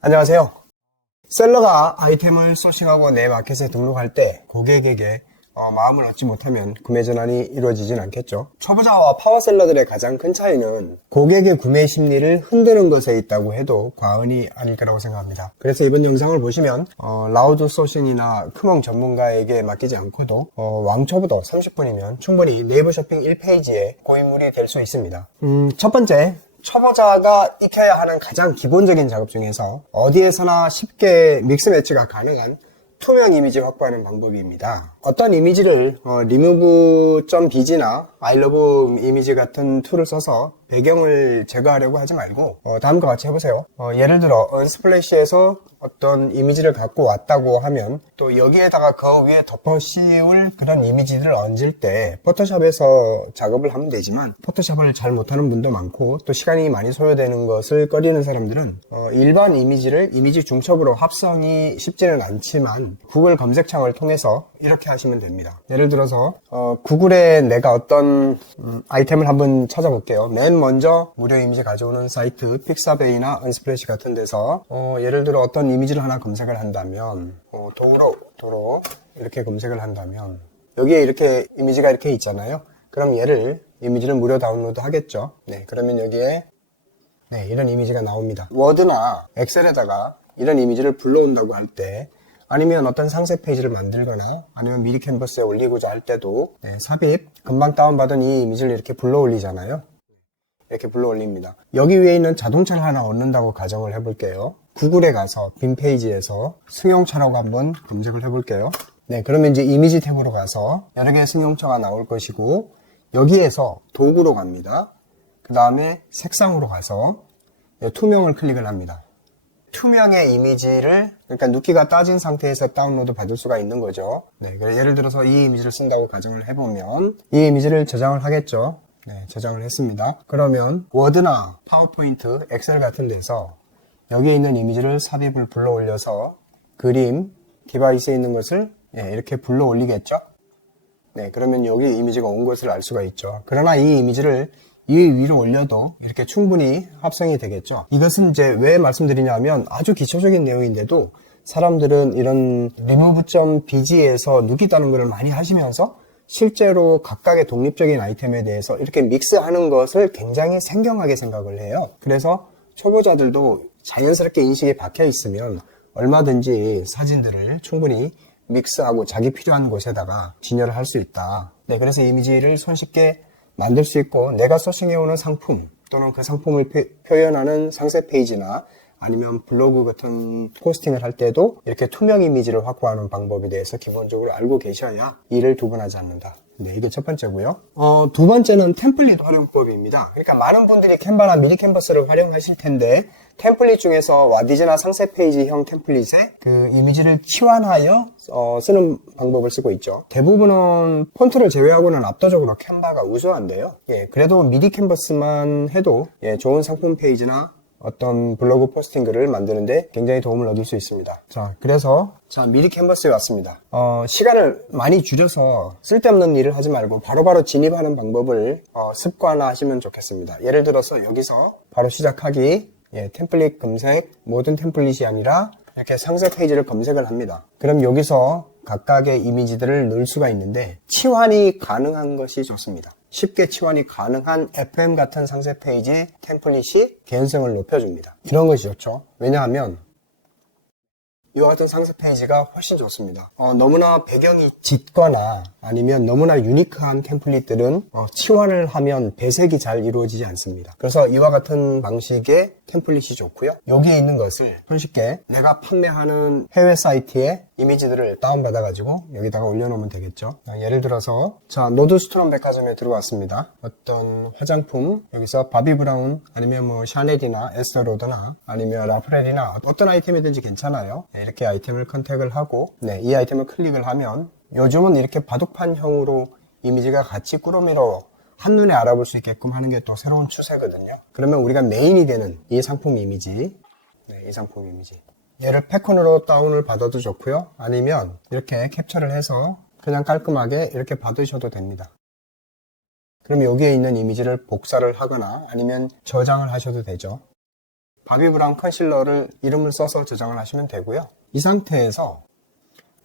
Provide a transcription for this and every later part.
안녕하세요. 셀러가 아이템을 소싱하고 내 마켓에 등록할 때 고객에게 마음을 얻지 못하면 구매 전환이 이루어지진 않겠죠. 초보자와 파워셀러들의 가장 큰 차이는 고객의 구매 심리를 흔드는 것에 있다고 해도 과언이 아닐 거라고 생각합니다. 그래서 이번 영상을 보시면 라우드 소싱이나 크몽 전문가에게 맡기지 않고도 왕초보도 30분이면 충분히 네이버 쇼핑 1페이지에 고인물이 될 수 있습니다. 첫 번째, 초보자가 익혀야 하는 가장 기본적인 작업 중에서 어디에서나 쉽게 믹스 매치가 가능한 투명 이미지 확보하는 방법입니다. 어떤 이미지를 remove.bg나 iLove 이미지 같은 툴을 써서 배경을 제거하려고 하지 말고 다음과 같이 해보세요. 예를 들어 언스플래시에서 어떤 이미지를 갖고 왔다고 하면 또 여기에다가 그 위에 덮어 씌울 그런 이미지들을 얹을 때 포토샵에서 작업을 하면 되지만 포토샵을 잘 못하는 분도 많고 또 시간이 많이 소요되는 것을 꺼리는 사람들은 일반 이미지를 이미지 중첩으로 합성이 쉽지는 않지만 구글 검색창을 통해서 이렇게 하시면 됩니다. 예를 들어서 구글에 내가 어떤 아이템을 한번 찾아볼게요. 맨 먼저 무료 이미지 가져오는 사이트 픽사베이나 언스플래시 같은 데서 예를 들어 어떤 이미지를 하나 검색을 한다면 도로 이렇게 검색을 한다면 여기에 이렇게 이미지가 이렇게 있잖아요. 그럼 이미지를 무료 다운로드 하겠죠. 네, 그러면 여기에 이런 이미지가 나옵니다. 워드나 엑셀에다가 이런 이미지를 불러온다고 할 때 아니면 어떤 상세 페이지를 만들거나 아니면 미리 캔버스에 올리고자 할 때도 삽입, 금방 다운받은 이 이미지를 이렇게 불러 올리잖아요. 이렇게 불러 올립니다. 여기 위에 있는 자동차를 하나 얻는다고 가정을 해볼게요. 구글에 가서 빈 페이지에서 승용차라고 한번 검색을 해볼게요. 네, 그러면 이제 이미지 탭으로 가서 여러 개의 승용차가 나올 것이고 여기에서 도구로 갑니다. 그 다음에 색상으로 가서 투명을 클릭을 합니다. 투명의 이미지를 그러니까 눕기가 따진 상태에서 다운로드 받을 수가 있는 거죠. 네, 예를 들어서 이 이미지를 쓴다고 가정을 해보면 이 이미지를 저장을 하겠죠. 네, 저장을 했습니다. 그러면 워드나 파워포인트, 엑셀 같은 데서 여기에 있는 이미지를 삽입을 불러 올려서 그림, 디바이스에 있는 것을 이렇게 불러 올리겠죠. 네, 그러면 여기 이미지가 온 것을 알 수가 있죠. 그러나 이 이미지를 이 위로 올려도 이렇게 충분히 합성이 되겠죠. 이것은 이제 왜 말씀드리냐면 아주 기초적인 내용인데도 사람들은 이런 remove.bg에서 눕기다는 것을 많이 하시면서 실제로 각각의 독립적인 아이템에 대해서 이렇게 믹스하는 것을 굉장히 생경하게 생각을 해요. 그래서 초보자들도 자연스럽게 인식이 박혀 있으면 얼마든지 사진들을 충분히 믹스하고 자기 필요한 곳에다가 진열을 할 수 있다. 네, 그래서 이미지를 손쉽게 만들 수 있고 내가 소싱해오는 상품 또는 그 상품을 표현하는 상세 페이지나 아니면 블로그 같은 포스팅을 할 때도 이렇게 투명 이미지를 확보하는 방법에 대해서 기본적으로 알고 계셔야 일을 두분하지 않는다. 네, 이게 첫 번째고요. 두 번째는 템플릿 활용법입니다. 그러니까 많은 분들이 캔바나 미니 캔버스를 활용하실 텐데 템플릿 중에서 와디즈나 상세 페이지형 템플릿에 그 이미지를 치환하여 쓰는 방법을 쓰고 있죠. 대부분은 폰트를 제외하고는 압도적으로 캔바가 우수한데요. 그래도 미니 캔버스만 해도 좋은 상품 페이지나 어떤 블로그 포스팅 글을 만드는데 굉장히 도움을 얻을 수 있습니다. 그래서 미리 캔버스에 왔습니다. 시간을 많이 줄여서 쓸데없는 일을 하지 말고 바로바로 진입하는 방법을 습관화하시면 좋겠습니다. 예를 들어서 여기서 바로 시작하기, 템플릿 검색, 모든 템플릿이 아니라 이렇게 상세 페이지를 검색을 합니다. 그럼 여기서 각각의 이미지들을 넣을 수가 있는데 치환이 가능한 것이 좋습니다. 쉽게 치환이 가능한 FM 같은 상세 페이지 템플릿이 개연성을 높여줍니다. 이런 것이 좋죠. 왜냐하면 이와 같은 상세 페이지가 훨씬 좋습니다. 너무나 배경이 짙거나 아니면 너무나 유니크한 템플릿들은 치환을 하면 배색이 잘 이루어지지 않습니다. 그래서 이와 같은 방식의 템플릿이 좋고요. 여기에 있는 것을 손쉽게 내가 판매하는 해외 사이트에 이미지들을 다운받아가지고 여기다가 올려놓으면 되겠죠. 예를 들어서 노드스트롬 백화점에 들어왔습니다. 어떤 화장품, 여기서 바비 브라운 아니면 샤넬이나 에스더로드나 아니면 라프렐이나 어떤 아이템이든지 괜찮아요. 이렇게 아이템을 컨택을 하고 이 아이템을 클릭을 하면 요즘은 이렇게 바둑판형으로 이미지가 같이 꾸러미로 한눈에 알아볼 수 있게끔 하는 게 또 새로운 추세거든요. 그러면 우리가 메인이 되는 이 상품 이미지, 이 상품 이미지 얘를 패컨으로 다운을 받아도 좋고요. 아니면 이렇게 캡처를 해서 그냥 깔끔하게 이렇게 받으셔도 됩니다. 그럼 여기에 있는 이미지를 복사를 하거나 아니면 저장을 하셔도 되죠. 바비 브라운 컨실러를 이름을 써서 저장을 하시면 되고요. 이 상태에서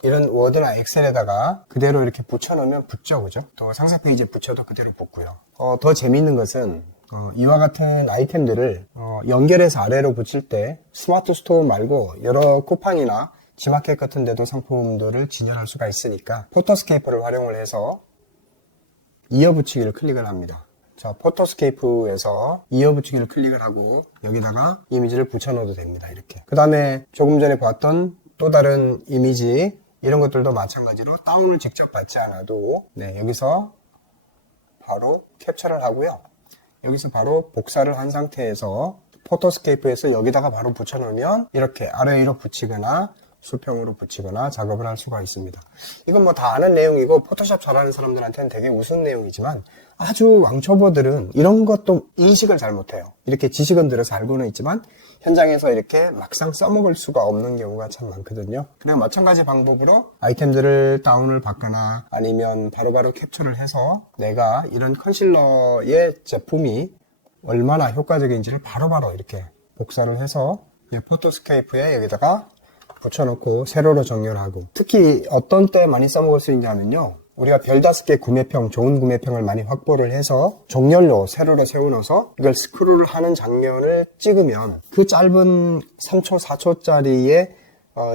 이런 워드나 엑셀에다가 그대로 이렇게 붙여놓으면 붙죠, 그죠? 또 상세 페이지에 붙여도 그대로 붙고요. 더 재미있는 것은 이와 같은 아이템들을 연결해서 아래로 붙일 때 스마트 스토어 말고 여러 쿠팡이나 지마켓 같은 데도 상품들을 진열할 수가 있으니까 포토스케이프를 활용을 해서 이어붙이기를 클릭을 합니다. 자, 포토스케이프에서 이어붙이기를 클릭을 하고 여기다가 이미지를 붙여넣어도 됩니다. 이렇게. 그 다음에 조금 전에 봤던 또 다른 이미지 이런 것들도 마찬가지로 다운을 직접 받지 않아도 여기서 바로 캡처를 하고요. 여기서 바로 복사를 한 상태에서 포토스케이프에서 여기다가 바로 붙여놓으면 이렇게 아래 위로 붙이거나 수평으로 붙이거나 작업을 할 수가 있습니다. 이건 뭐 다 아는 내용이고 포토샵 잘하는 사람들한테는 되게 우스운 내용이지만 아주 왕초보들은 이런 것도 인식을 잘 못해요. 이렇게 지식은 들어서 알고는 있지만 현장에서 이렇게 막상 써먹을 수가 없는 경우가 참 많거든요. 그리고 마찬가지 방법으로 아이템들을 다운을 받거나 아니면 바로바로 캡처를 해서 내가 이런 컨실러의 제품이 얼마나 효과적인지를 바로바로 이렇게 복사를 해서 포토스케이프에 여기다가 붙여놓고 세로로 정렬하고, 특히 어떤 때 많이 써먹을 수 있냐면요, 우리가 별 5개 구매평, 좋은 구매평을 많이 확보를 해서 정렬로 세로로 세워놓아서 이걸 스크롤을 하는 장면을 찍으면 그 짧은 3초, 4초짜리의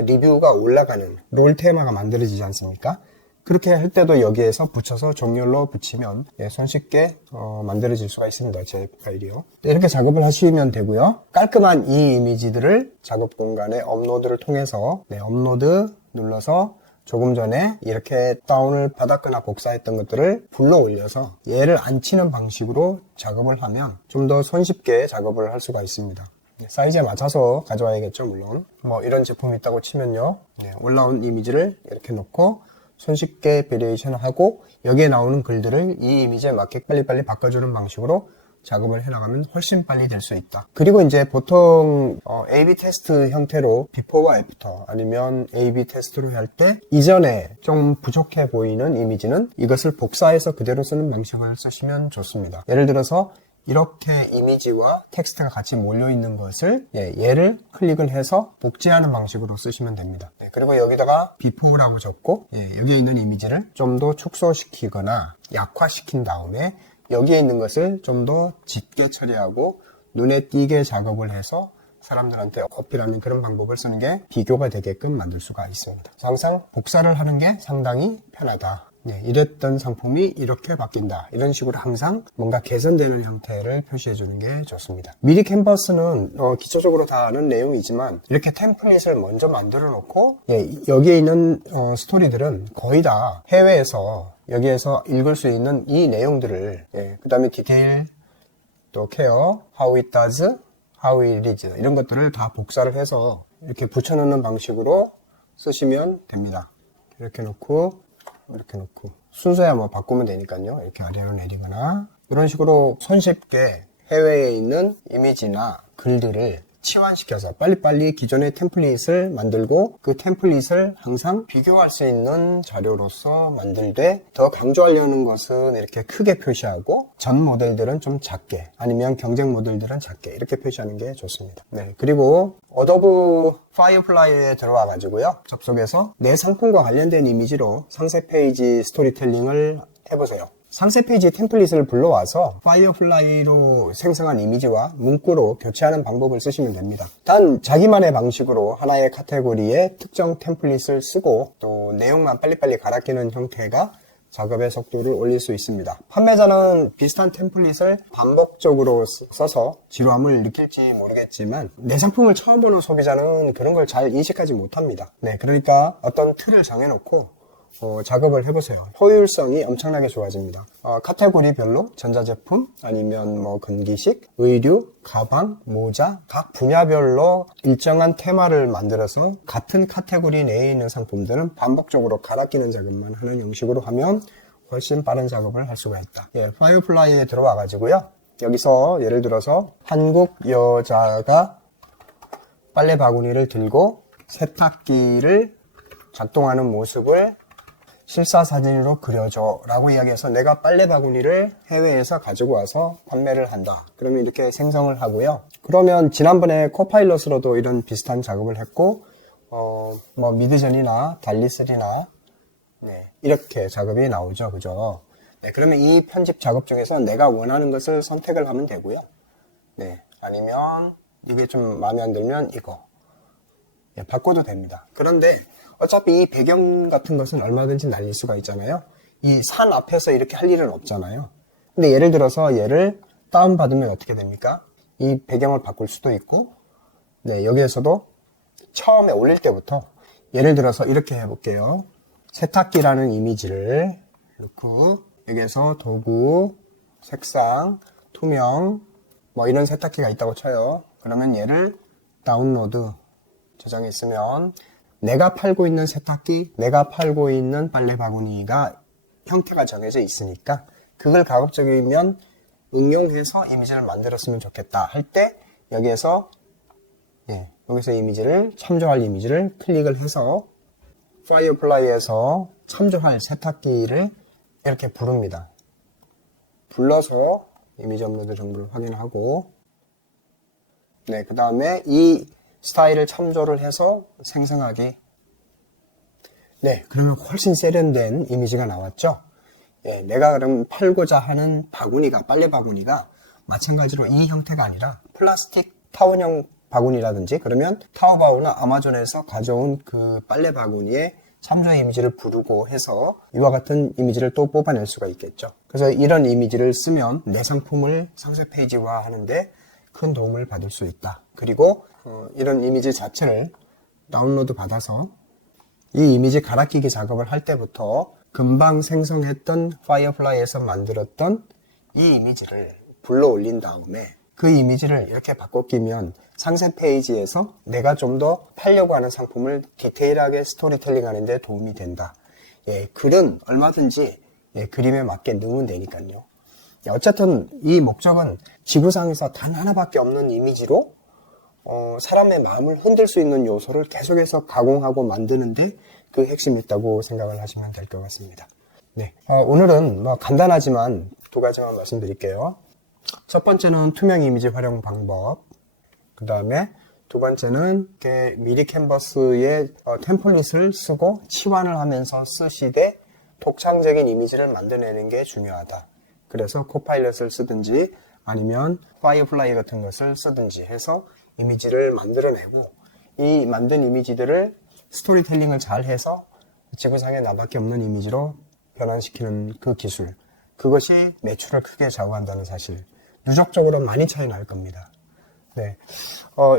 리뷰가 올라가는 롤 테마가 만들어지지 않습니까? 그렇게 할 때도 여기에서 붙여서 정렬로 붙이면 손쉽게 만들어질 수가 있습니다. 제 파일이요. 이렇게 작업을 하시면 되고요. 깔끔한 이 이미지들을 작업 공간에 업로드를 통해서 업로드 눌러서 조금 전에 이렇게 다운을 받았거나 복사했던 것들을 불러 올려서 얘를 안 치는 방식으로 작업을 하면 좀 더 손쉽게 작업을 할 수가 있습니다. 사이즈에 맞춰서 가져와야겠죠, 물론. 뭐 이런 제품이 있다고 치면요, 올라온 이미지를 이렇게 놓고 손쉽게 베리에이션을 하고 여기에 나오는 글들을 이 이미지에 맞게 빨리빨리 바꿔주는 방식으로 작업을 해나가면 훨씬 빨리 될 수 있다. 그리고 이제 보통 A/B 테스트 형태로 비포와 애프터 아니면 A/B 테스트로 할 때 이전에 좀 부족해 보이는 이미지는 이것을 복사해서 그대로 쓰는 방식을 쓰시면 좋습니다. 예를 들어서 이렇게 이미지와 텍스트가 같이 몰려있는 것을 얘를 클릭을 해서 복제하는 방식으로 쓰시면 됩니다. 그리고 여기다가 before라고 적고 여기에 있는 이미지를 좀 더 축소시키거나 약화시킨 다음에 여기에 있는 것을 좀 더 짙게 처리하고 눈에 띄게 작업을 해서 사람들한테 어필하는 그런 방법을 쓰는 게 비교가 되게끔 만들 수가 있습니다. 항상 복사를 하는 게 상당히 편하다. 이랬던 상품이 이렇게 바뀐다. 이런 식으로 항상 뭔가 개선되는 형태를 표시해 주는 게 좋습니다. 미리 캔버스는 기초적으로 다 아는 내용이지만 이렇게 템플릿을 먼저 만들어 놓고 여기에 있는 스토리들은 거의 다 해외에서 여기에서 읽을 수 있는 이 내용들을 그 다음에 디테일, 또 케어, how it does, how it is 이런 것들을 다 복사를 해서 이렇게 붙여놓는 방식으로 쓰시면 됩니다. 이렇게 놓고 이렇게 놓고 순서야 뭐 바꾸면 되니까요. 이렇게 아래로 내리거나 이런 식으로 손쉽게 해외에 있는 이미지나 글들을 치환시켜서 빨리빨리 기존의 템플릿을 만들고 그 템플릿을 항상 비교할 수 있는 자료로서 만들되, 더 강조하려는 것은 이렇게 크게 표시하고 전 모델들은 좀 작게, 아니면 경쟁 모델들은 작게 이렇게 표시하는 게 좋습니다. 그리고 어도브 파이어플라이에 들어와 가지고요, 접속해서 내 상품과 관련된 이미지로 상세 페이지 스토리텔링을 해보세요. 상세 페이지 템플릿을 불러와서 파이어플라이로 생성한 이미지와 문구로 교체하는 방법을 쓰시면 됩니다. 단 자기만의 방식으로 하나의 카테고리에 특정 템플릿을 쓰고 또 내용만 빨리빨리 갈아 끼는 형태가 작업의 속도를 올릴 수 있습니다. 판매자는 비슷한 템플릿을 반복적으로 써서 지루함을 느낄지 모르겠지만 내 상품을 처음 보는 소비자는 그런 걸 잘 인식하지 못합니다. 그러니까 어떤 틀을 정해놓고 작업을 해보세요. 효율성이 엄청나게 좋아집니다. 카테고리별로 전자제품, 아니면 뭐 건기식, 의류, 가방, 모자, 각 분야별로 일정한 테마를 만들어서 같은 카테고리 내에 있는 상품들은 반복적으로 갈아 끼는 작업만 하는 형식으로 하면 훨씬 빠른 작업을 할 수가 있다. 파이어플라이에 들어와 가지고요, 여기서 예를 들어서 한국 여자가 빨래 바구니를 들고 세탁기를 작동하는 모습을 실사 사진으로 그려줘 라고 이야기해서 내가 빨래 바구니를 해외에서 가지고 와서 판매를 한다. 그러면 이렇게 생성을 하고요. 그러면 지난번에 코파일럿으로도 이런 비슷한 작업을 했고 뭐 미드전이나 달리3나 네, 이렇게 작업이 나오죠. 그죠? 네, 그러면 이 편집 작업 중에서 내가 원하는 것을 선택을 하면 되고요. 네, 아니면 이게 좀 마음에 안 들면 이거 네, 바꿔도 됩니다. 그런데 어차피 이 배경 같은 것은 얼마든지 날릴 수가 있잖아요. 이 산 앞에서 이렇게 할 일은 없잖아요. 근데 예를 들어서 얘를 다운받으면 어떻게 됩니까? 이 배경을 바꿀 수도 있고 네, 여기에서도 처음에 올릴 때부터 예를 들어서 이렇게 해볼게요. 세탁기라는 이미지를 넣고 여기에서 도구, 색상, 투명 뭐 이런 세탁기가 있다고 쳐요. 그러면 얘를 다운로드 저장했으면 내가 팔고 있는 세탁기, 내가 팔고 있는 빨래 바구니가 형태가 정해져 있으니까 그걸 가급적이면 응용해서 이미지를 만들었으면 좋겠다 할 때 여기에서 여기서 이미지를 참조할 이미지를 클릭을 해서 파이어플라이에서 참조할 세탁기를 이렇게 부릅니다. 불러서 이미지 업로드 정보를 확인하고 네, 그 다음에 이 스타일을 참조를 해서 생성하기. 네, 그러면 훨씬 세련된 이미지가 나왔죠. 예, 내가 그럼 팔고자 하는 바구니가, 빨래 바구니가 마찬가지로 이 형태가 아니라 플라스틱 타원형 바구니라든지 그러면 타오바오나 아마존에서 가져온 그 빨래 바구니에 참조 이미지를 부르고 해서 이와 같은 이미지를 또 뽑아낼 수가 있겠죠. 그래서 이런 이미지를 쓰면 내 상품을 상세 페이지화 하는데 큰 도움을 받을 수 있다. 그리고 이런 이미지 자체를 다운로드 받아서 이 이미지 갈아끼기 작업을 할 때부터 금방 생성했던 파이어플라이에서 만들었던 이 이미지를 불러 올린 다음에 그 이미지를 이렇게 바꿔 끼면 상세 페이지에서 내가 좀 더 팔려고 하는 상품을 디테일하게 스토리텔링 하는데 도움이 된다. 예, 글은 얼마든지 그림에 맞게 넣으면 되니까요. 어쨌든 이 목적은 지구상에서 단 하나밖에 없는 이미지로 사람의 마음을 흔들 수 있는 요소를 계속해서 가공하고 만드는데 그 핵심이 있다고 생각을 하시면 될 것 같습니다. 네, 오늘은 뭐 간단하지만 두 가지만 말씀드릴게요. 첫 번째는 투명 이미지 활용 방법. 그 다음에 두 번째는 미리 캔버스에 템플릿을 쓰고 치환을 하면서 쓰시되 독창적인 이미지를 만들어내는 게 중요하다. 그래서 코파일럿을 쓰든지 아니면 파이어플라이 같은 것을 쓰든지 해서 이미지를 만들어내고 이 만든 이미지들을 스토리텔링을 잘 해서 지구상에 나밖에 없는 이미지로 변환시키는 그 기술, 그것이 매출을 크게 좌우한다는 사실, 누적적으로 많이 차이 날 겁니다. 네,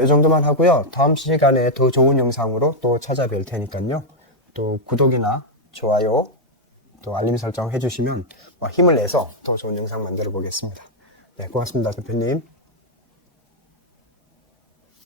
이 정도만 하고요. 다음 시간에 더 좋은 영상으로 또 찾아뵐 테니까요. 또 구독이나 좋아요, 또 알림 설정 해주시면 힘을 내서 더 좋은 영상 만들어 보겠습니다. 네, 고맙습니다, 대표님.